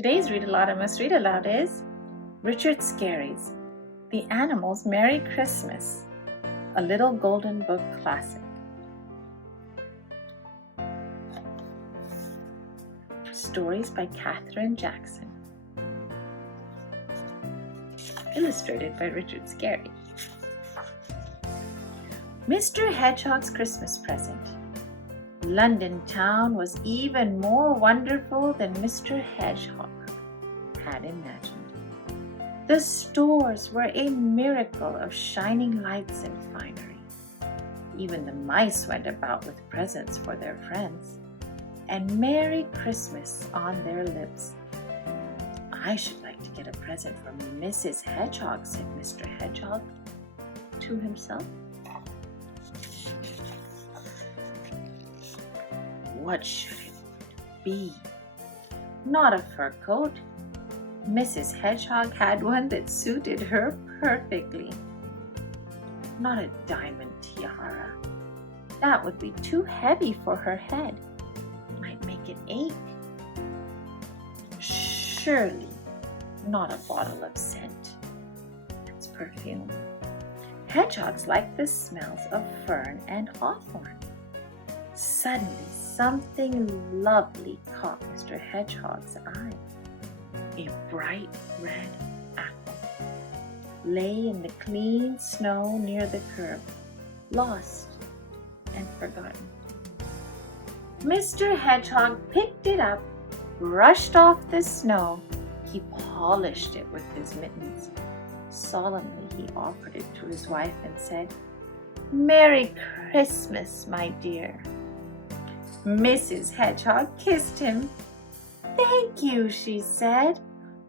Today's Readalotamus Read Aloud is Richard Scarry's The Animals' Merry Christmas, a Little Golden Book Classic. Stories by Kathryn Jackson. Illustrated by Richard Scarry. Mr. Hedgehog's Christmas present. London town was even more wonderful than Mr. Hedgehog had imagined. The stores were a miracle of shining lights and finery. Even the mice went about with presents for their friends, and Merry Christmas on their lips. "I should like to get a present from Mrs. Hedgehog," said Mr. Hedgehog to himself. What should it be? Not a fur coat. Mrs. Hedgehog had one that suited her perfectly. Not a diamond tiara. That would be too heavy for her head. It might make it ache. Surely not a bottle of scent. That's perfume. Hedgehogs like the smells of fern and hawthorn. Suddenly, something lovely caught Mr. Hedgehog's eye. A bright red apple lay in the clean snow near the curb, lost and forgotten. Mr. Hedgehog picked it up, brushed off the snow. He polished it with his mittens. Solemnly, he offered it to his wife and said, "Merry Christmas, my dear." Mrs. Hedgehog kissed him. "Thank you," she said.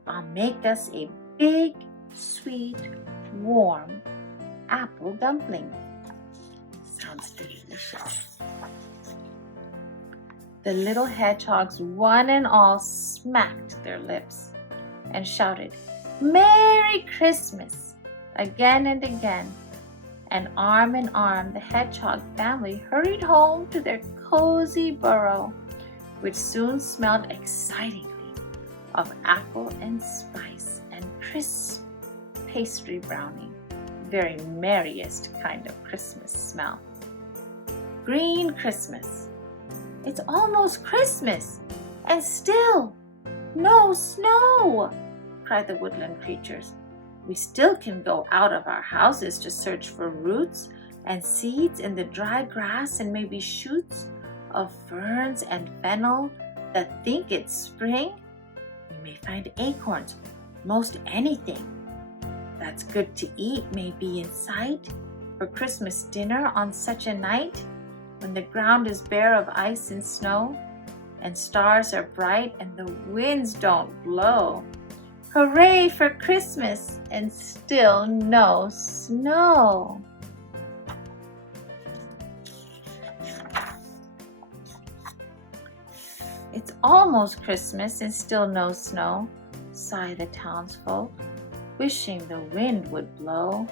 "I'll make us a big, sweet, warm apple dumpling." Sounds delicious. The little hedgehogs, one and all, smacked their lips and shouted, "Merry Christmas!" again and again. And arm in arm, the hedgehog family hurried home to their cozy burrow, which soon smelled excitingly of apple and spice and crisp pastry brownie, very merriest kind of Christmas smell. Green Christmas. It's almost Christmas, and still no snow, cried the woodland creatures. We still can go out of our houses to search for roots and seeds in the dry grass and maybe shoots of ferns and fennel that think it's spring. We may find acorns, most anything that's good to eat may be in sight for Christmas dinner on such a night when the ground is bare of ice and snow and stars are bright and the winds don't blow. Hooray for Christmas, and still no snow. It's almost Christmas and still no snow, sigh the townsfolk, wishing the wind would blow.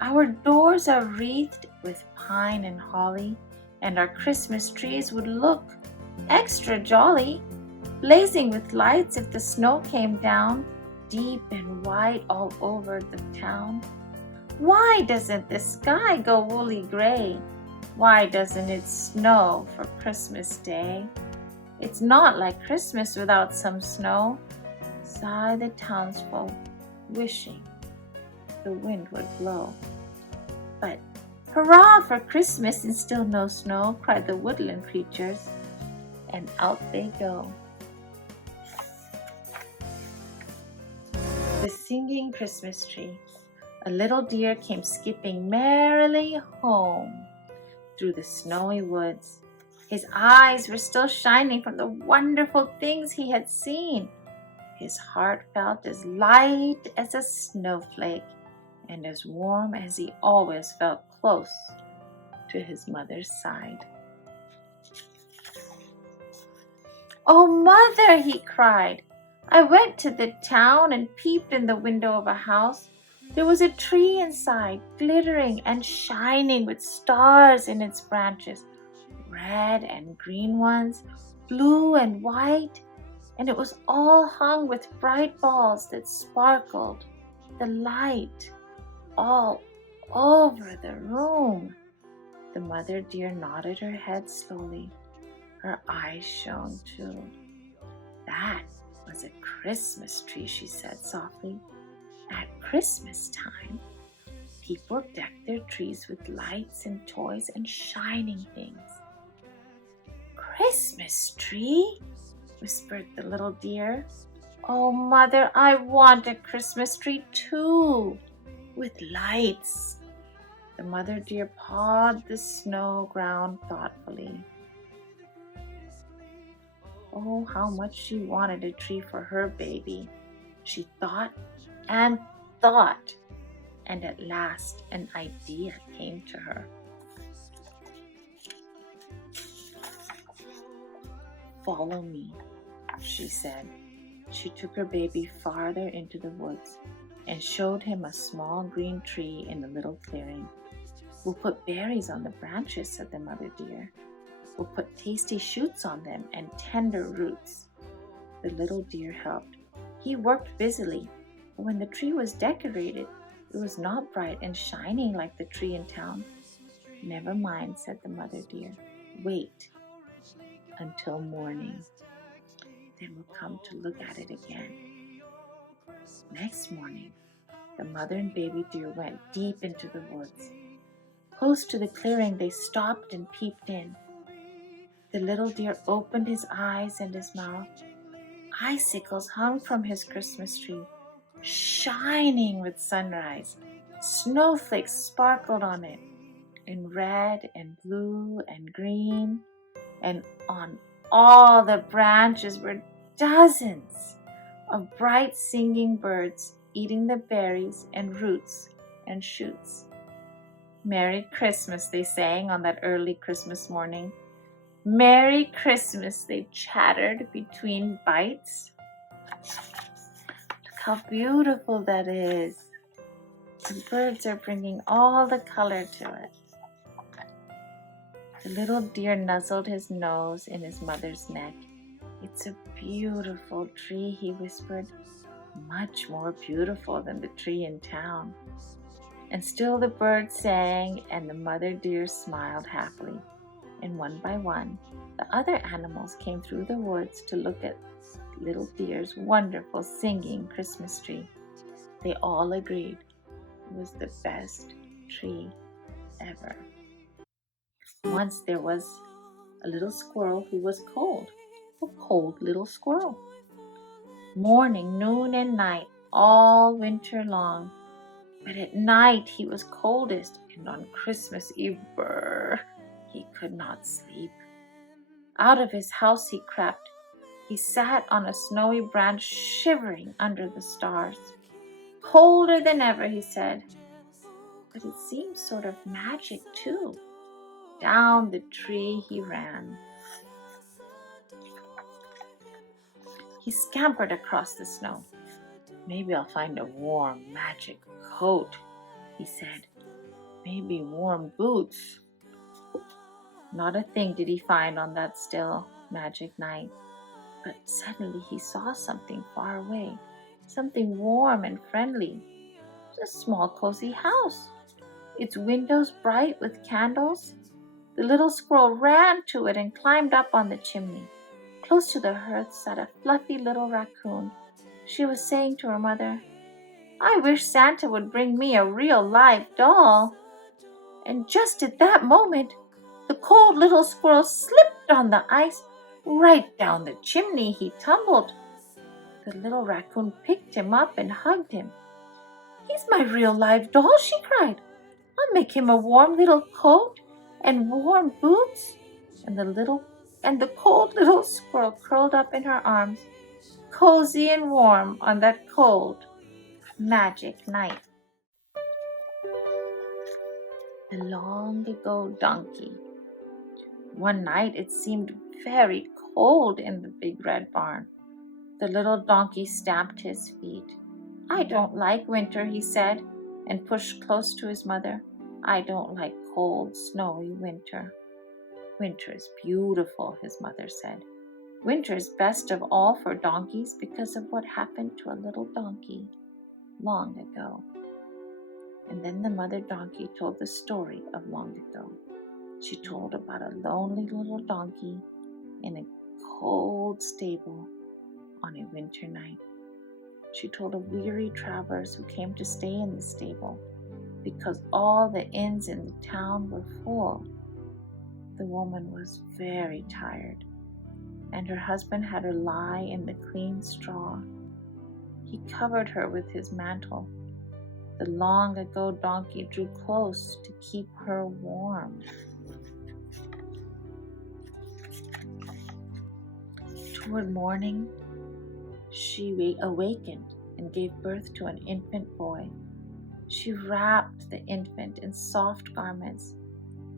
Our doors are wreathed with pine and holly, and our Christmas trees would look extra jolly, blazing with lights if the snow came down, deep and white all over the town. Why doesn't the sky go woolly gray? Why doesn't it snow for Christmas Day? It's not like Christmas without some snow, sigh the townsfolk, wishing the wind would blow. But hurrah for Christmas and still no snow, cried the woodland creatures, and out they go. The singing Christmas tree. A little deer came skipping merrily home through the snowy woods. His eyes were still shining from the wonderful things he had seen. His heart felt as light as a snowflake and as warm as he always felt close to his mother's side. "Oh, Mother," he cried, "I went to the town and peeped in the window of a house. There was a tree inside, glittering and shining with stars in its branches, red and green ones, blue and white, and it was all hung with bright balls that sparkled, the light all over the room. The mother deer nodded her head slowly. Her eyes shone too. That was a Christmas tree, she said softly. At Christmas time, people deck their trees with lights and toys and shining things. Christmas tree? Whispered the little deer. Oh, Mother, I want a Christmas tree too, with lights. The mother deer pawed the snow ground thoughtfully. Oh, how much she wanted a tree for her baby. She thought and thought, and at last an idea came to her. Follow me, she said. She took her baby farther into the woods and showed him a small green tree in a little clearing. We'll put berries on the branches, said the mother deer. We'll put tasty shoots on them and tender roots. The little deer helped. He worked busily, but when the tree was decorated, it was not bright and shining like the tree in town. Never mind, said the mother deer. Wait until morning. Then we'll come to look at it again. Next morning, the mother and baby deer went deep into the woods. Close to the clearing, they stopped and peeped in. The little deer opened his eyes and his mouth. Icicles hung from his Christmas tree, shining with sunrise. Snowflakes sparkled on it in red and blue and green, and on all the branches were dozens of bright singing birds eating the berries and roots and shoots. Merry Christmas, they sang on that early Christmas morning. Merry Christmas, they chattered between bites. Look how beautiful that is. The birds are bringing all the color to it. The little deer nuzzled his nose in his mother's neck. It's a beautiful tree, he whispered. Much more beautiful than the tree in town. And still the birds sang and the mother deer smiled happily. And one by one, the other animals came through the woods to look at little deer's wonderful singing Christmas tree. They all agreed it was the best tree ever. Once there was a little squirrel who was cold, a cold little squirrel. Morning, noon, and night, all winter long. But at night he was coldest, and on Christmas Eve, brr, he could not sleep. Out of his house he crept. He sat on a snowy branch, shivering under the stars. Colder than ever, he said. But it seemed sort of magic, too. Down the tree he ran. He scampered across the snow. Maybe I'll find a warm, magic coat, he said. Maybe warm boots. Not a thing did he find on that still, magic night. But suddenly he saw something far away, something warm and friendly. It was a small, cozy house, its windows bright with candles. The little squirrel ran to it and climbed up on the chimney. Close to the hearth sat a fluffy little raccoon. She was saying to her mother, I wish Santa would bring me a real live doll. And just at that moment, the cold little squirrel slipped on the ice. Right down the chimney he tumbled. The little raccoon picked him up and hugged him. He's my real live doll, she cried. I'll make him a warm little coat and warm boots. And the cold little squirrel curled up in her arms, cozy and warm on that cold, magic night. The long ago donkey. One night it seemed very cold in the big red barn. The little donkey stamped his feet. I don't like winter, he said, and pushed close to his mother. I don't like cold, snowy winter. Winter is beautiful, his mother said. Winter's best of all for donkeys because of what happened to a little donkey long ago. And then the mother donkey told the story of long ago. She told about a lonely little donkey in a cold stable on a winter night. She told of weary travelers who came to stay in the stable because all the inns in the town were full. The woman was very tired, and her husband had her lie in the clean straw. He covered her with his mantle. The long ago donkey drew close to keep her warm. Toward morning, she awakened and gave birth to an infant boy. She wrapped the infant in soft garments.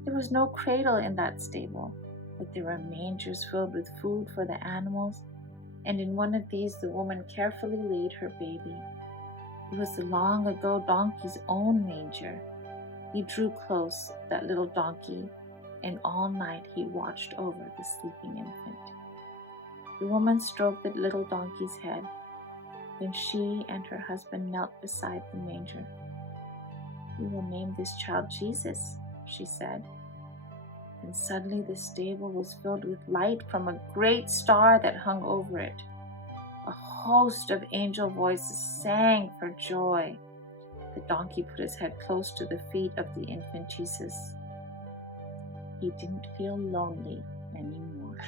There was no cradle in that stable, but there were mangers filled with food for the animals, and in one of these the woman carefully laid her baby. It was the long ago donkey's own manger. He drew close, that little donkey, and all night he watched over the sleeping infant. The woman stroked the little donkey's head. Then she and her husband knelt beside the manger. "We will name this child Jesus," she said. And suddenly the stable was filled with light from a great star that hung over it. A host of angel voices sang for joy. The donkey put his head close to the feet of the infant Jesus. He didn't feel lonely anymore.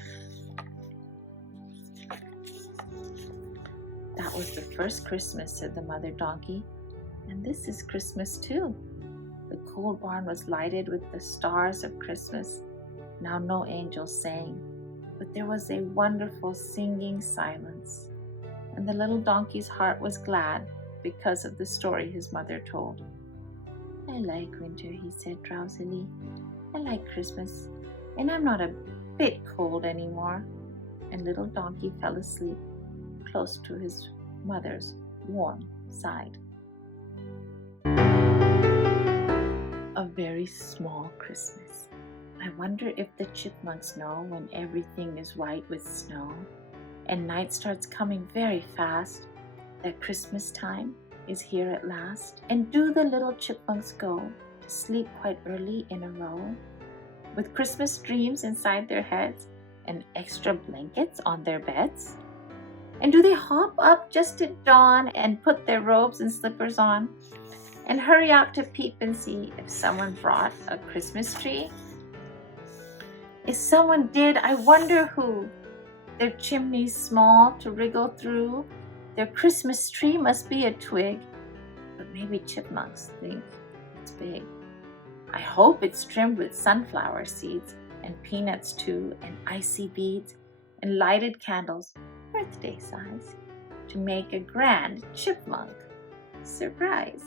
"That was the first Christmas," said the mother donkey, "and this is Christmas too." The cold barn was lighted with the stars of Christmas. Now no angels sang, but there was a wonderful singing silence. And the little donkey's heart was glad because of the story his mother told. "I like winter," he said drowsily. "I like Christmas, and I'm not a bit cold anymore." And little donkey fell asleep close to his mother's warm side. A very small Christmas. I wonder if the chipmunks know when everything is white with snow and night starts coming very fast that Christmas time is here at last. And do the little chipmunks go to sleep quite early in a row with Christmas dreams inside their heads and extra blankets on their beds? And do they hop up just at dawn and put their robes and slippers on and hurry out to peep and see if someone brought a Christmas tree? If someone did, I wonder who. Their chimney's small to wriggle through. Their Christmas tree must be a twig, but maybe chipmunks think it's big. I hope it's trimmed with sunflower seeds and peanuts too, and icy beads and lighted candles, birthday size, to make a grand chipmunk surprise.